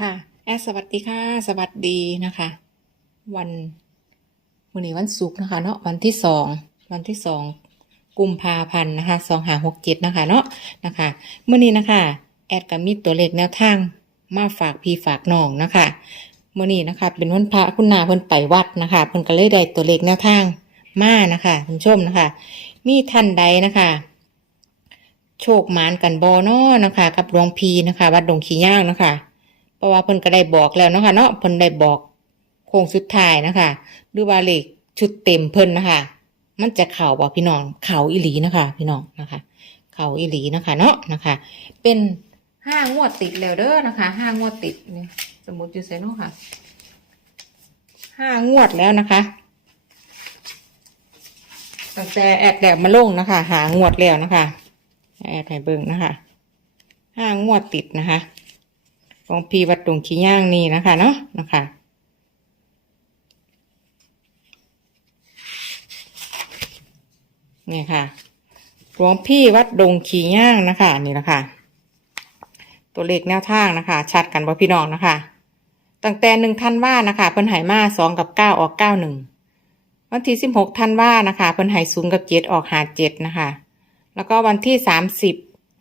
ค่ะ แอดสวัสดีค่ะ สวัสดีนะคะ วันวันนี้วันศุกร์นะคะเนาะวันที่สองวันที่สองกุมภาพันธ์นะคะสองหาหกเจ็ดนะคะเนาะนะคะเมื่อนี้นะคะ แอดกับมีตัวเลขแนวทางมาฝากพี่ฝากน้องนะคะเมื่อนี้นะคะ เป็นวันพระคุณนาเพิ่นไปวัดนะคะเพิ่นก็เลยได้ตัวเลขแนวทางมานะคะคุณผู้ชมนะคะ มีท่านใดนะคะโชคหมานกันบอเนาะนะคะ กับหลวงพีนะคะ วัดดงขี้ย่างนะคะ เพราะว่าเพิ่นก็ได้บอกแล้วนะคะเนาะเพิ่นได้บอกโค้งสุดท้ายนะคะหรือว่าเลขชุดเต็มเพิ่นนะคะ มันจะเข่าบ่พี่น้องเข่าอีหลีนะคะ พี่น้องนะคะ เข่าอีหลีนะคะ เนาะนะคะ เป็นห้างวดติดแล้วเด้อนะคะห้างวดติดนี่สมมติอยู่ไซโน่ค่ะห้างวดแล้วนะคะตั้งแต่แอดแดดมาลงนะคะ หางวดแล้วนะคะ แอดให้เบิ่งนะคะห้างวดติดนะคะ ของพีวัดตรงขี้ย่างนี่นะคะเนาะนะคะนี่ค่ะหลวงพี่วัดดงขี้ย่างนะคะนี่นะคะตัวเลขแนวทางนะคะ ชัดกันบ่พี่น้องนะคะตั้งแต่หนึ่งท่านว่านะคะเพิ่นหายมาสองกับเก้าออกเก้าหนึ่งวันที่สิบหกท่านว่านะคะเพิ่นหายศูนย์กับเจ็ดออกหาเจ็ดนะคะ แล้วก็วันที่สามสิบ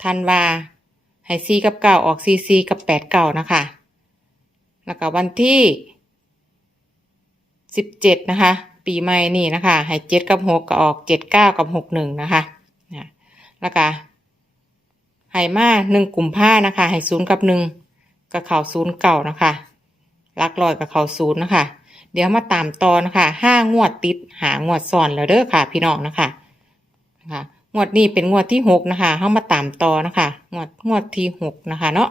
ธันวา ให้ซีกับเก้าออกซีซีกับแปดเก้านะคะ แล้วก็วันที่สิบเจ็ดนะคะ ปีใหม่นี่นะคะให้เจ็ดกับหกก็ออกเจ็ดเก้ากับหกหนึ่งนะคะแล้วก็ให้มาหนึ่งกลุ่มผ้านะคะให้ศูนย์กับหนึ่งกับเข่าศูนย์เก่านะคะลักลอยกับเข่าศูนย์นะคะ เดี๋ยวมาตามต่อนะคะห้างวดติดหางวดซ้อนแล้วเด้อค่ะ พี่น้องนะคะนะคะ งวดนี้เป็นงวดที่หกนะคะเข้ามาตามต่อนะคะงวดงวดที่หกนะคะเนาะ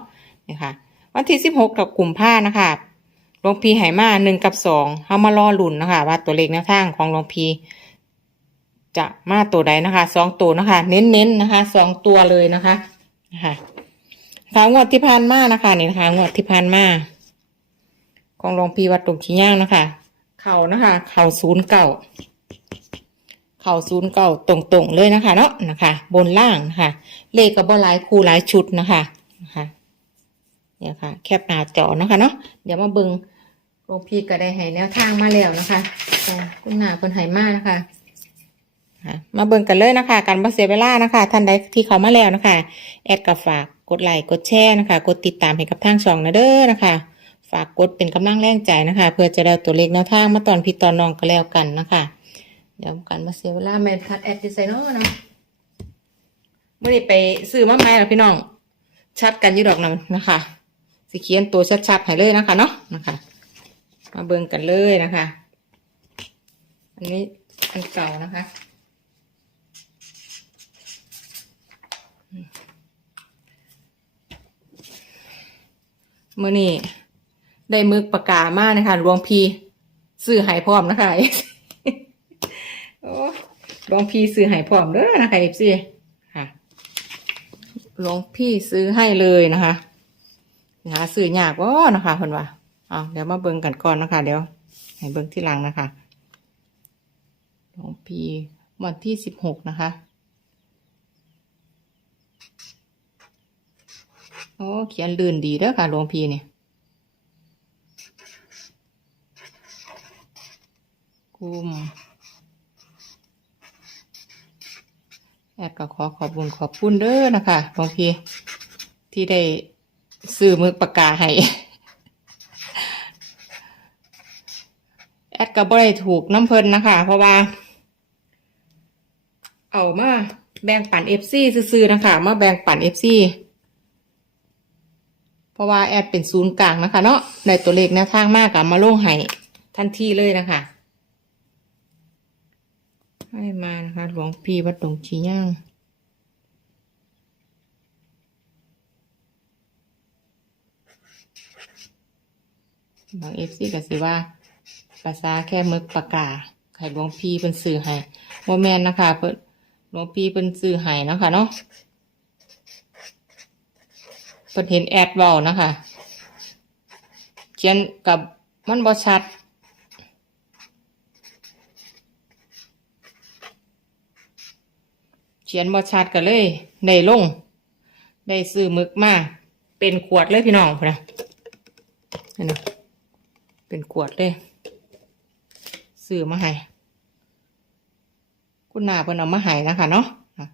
นี่ค่ะ วันที่สิบหกกับกลุ่มผ้านะคะหลวงพีไหมาหนึ่งกับสองเข้ามารอลุ่นนะคะ ว่าตัวเลขแนวทางของหลวงพีจะมาตัวใดนะคะสองตัวนะคะ เน้นๆนะคะสองตัวเลยนะคะนะคะค่ะงวดที่ผ่านมานะคะนี่นะคะงวดที่ผ่านมาของหลวงพีวัดตรงขี้ย่างนะคะ เข่านะคะ เข่าศูนย์เก่า เข่าศูนย์เก่าตรงๆเลยนะคะเนาะนะคะ บนล่างนะคะ เลขกับบอลายคู่หลายชุดนะคะนะคะเนี่ยค่ะ แคปหน้าจอนะคะเนาะเดี๋ยวมาเบิงหลวงพี่ก็ได้ให้แนวทางมาแล้วนะคะคุณหนาเพิ่นให้มากนะคะอะมาเบิ่งกันเลยนะคะ การบ่เสียเวลานะคะ ท่านใดที่เขามาแล้วนะคะ แอดกับฝากกดไลค์กดแชร์นะคะ กดติดตามให้กับทางช่องนะเด้อนะคะ ฝากกดเป็นกำลังแรงใจนะคะ เพื่อจะได้ตัวเลขแนวทางมาตอนพี่ตอนน้องก็แล้วกันนะคะ เดี๋ยวกันมาเสียเวลาแม่นพัดแอดดีไซเนอร์นะเมื่อนี้ไปซื้อมาใหม่ล้วพี่น้อง ชัดกันอยู่ดอกนั้นนะคะสิเขียนตัวชัดๆให้เลยนะคะเนาะนะคะ มาเบิ่งกันเลยนะคะ อันนี้อันเก่านะคะเมื่อนี้ได้มึกปากกามากนะคะหลวงพีซื้อหายพร้อมนะคะ โอ้หลวงพี่ซื้อให้พร้อมเด้อนะคะเอฟซีค่ะหลวงพี่ซื้อให้เลยนะคะหาซื้อยากวะนะคะเพิ่นว่าเอาเดี๋ยวมาเบิ่งกันก่อนนะคะ เดี๋ยว ให้เบิ่งที่หลังนะคะหลวงพี่วันที่สิบหกนะคะโอ้เขียนลื่นดีเด้อค่ะหลวงพี่เนี่ยกุม แอดก็ขอขอบคุณขอบคุณเด้อนะคะหลวงพี่ที่ได้ซื้อมือปากกาให้แอดก็บ่ได้ถูกน้ำเพลินนะคะ เพราะว่า เอามาแบ่งปันเอฟซีซื้อๆนะคะ มาแบ่งปันเอฟซีเพราะว่าแอดเป็นศูนย์กลางนะคะ เนาะในตัวเลขแนวทางมากกับมาลงให้ทันทีเลยนะคะ ให้มานะคะ หลวงพี่วัดตรงชีย่างบางเอฟซีก็สิว่าภาษาแค่มึกปากกาไข่หลวงพี่เป็นสื่อให้โมแมนนะคะเพิ่นหลวงพี่เป็นสื่อให้นะคะเนาะเพิ่นเห็นแอดเว้านะคะเขียนกับมันบ่ชัด ขียนบอชัดกันเลยได้ลงได้ซื้อมึกมาเป็นขวดเลยพี่น้องนะนี่นะเป็นขวดเลยซื้อมาให้คุณนาเพิ่นเอามาให้นะคะเนาะอะ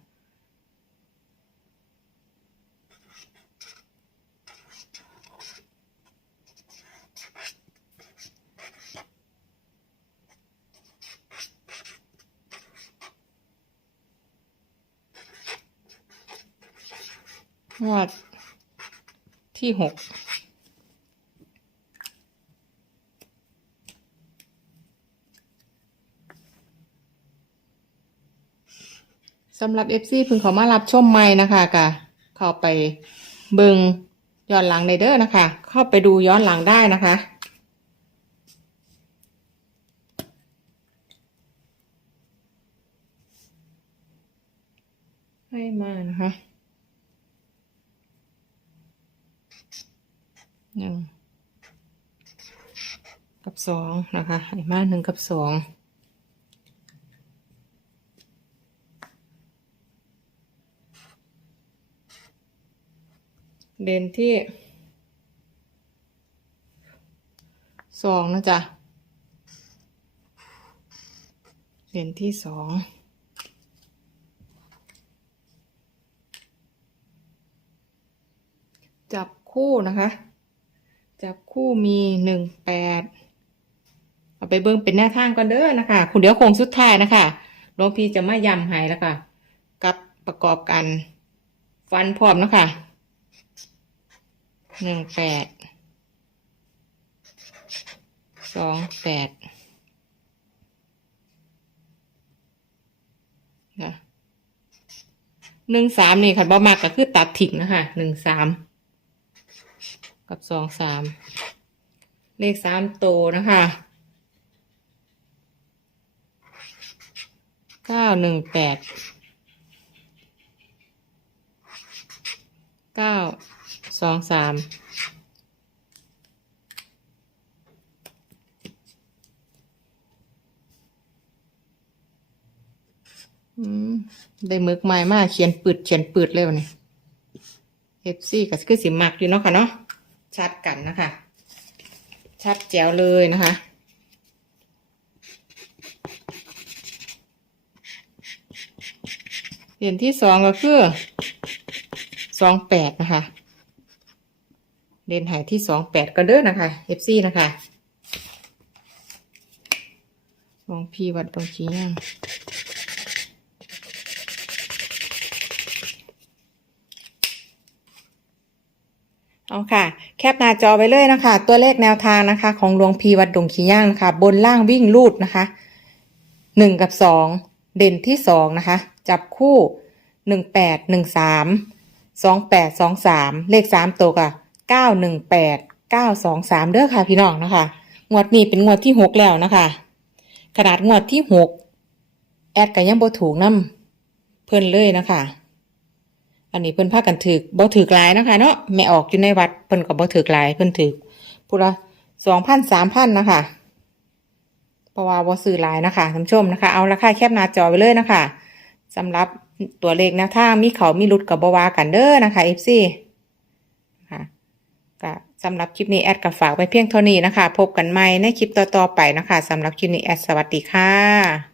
งวดที่หกสำหรับ FC เพิ่งขามารับชมใหม่นะคะกะเข้าไปเบิงย้อนหลังในเด้อนะคะ เข้าไปดูย้อนหลังได้นะคะให้มานะคะ หนึ่งกับสองนะคะให้มาหนึ่งกับสองเด่นที่สองนะจ๊ะเด่นที่สองจับคู่นะคะ จับคู่มีหนึ่งแปดเอาไปเบิ่งเป็นแนวทางก่อนเด้อนะคะคุณเดี๋ยวโคงสุดท้ายนะคะหลวงพี่จะมายำให้แล้วค่ะ กับประกอบกันฟันพร้อมนะคะหนึ่งแปดสองแปดนะหนึ่งสามนี่ค่ะบ่มากก็คือตัดถิ่งนะคะหนึ่งสาม กับสองสามเลขสามโตนะคะเก้าหนึ่งแปดเก้าสองสามอืมได้มึกใหม่มากเขียนปืดเขียนปืดเลยวันนี้เอฟซี่ก็คือสิมักอยู่เนาะค่ะเนาะ ชัดกันนะคะ ชัดแจ๋วเลยนะคะ เหรียญที่สองก็คือสองแปดนะคะเรนหายที่สองแปดก็เด้อนะคะเอฟซีนะคะลองพีวัดตรงชี้ย่าง เอาค่ะ แคปหน้าจอไว้เลยนะคะ ตัวเลขแนวทางนะคะ ของหลวงพีวัดดงขี้ย่างนะคะบนล่างวิ่งลูดนะคะหนึ่งกับสองเด่นที่สองนะคะ จับคู่หนึ่งแปดหนึ่งสามสองแปดสองสามเลขสามตัวกับเก้าหนึ่งแปดเก้าสองสามเด้อค่ะพี่น้องนะคะงวดนี้เป็นงวดที่หกแล้วนะคะ ขนาดงวดที่หกแอดก็ยังบ่ถูกน้ำเพิ่นเลยนะคะ อันนี้เพิ่นพากันถือบ่ถือหลายนะคะเนาะแม่ออกอยู่ในวัดเพิ่นก็บ่ถือหลายเพิ่นถือพุละสองพันสามพันนะคะเพราะว่าบ่ซื้อหลายนะคะท่านผู้ชมนะคะ เอาราคาแคบหน้าจอไปเลยนะคะสำหรับตัวเลขแนวทางมีเขามีหลุดกับบวากันเด้อนะคะ FC ค่ะก็สำหรับคลิปนี้แอดก็ฝากไว้เพียงเท่านี้นะคะ พบกันใหม่ในคลิปต่อๆไปนะคะสำหรับคลิปนี้แอดสวัสดีค่ะ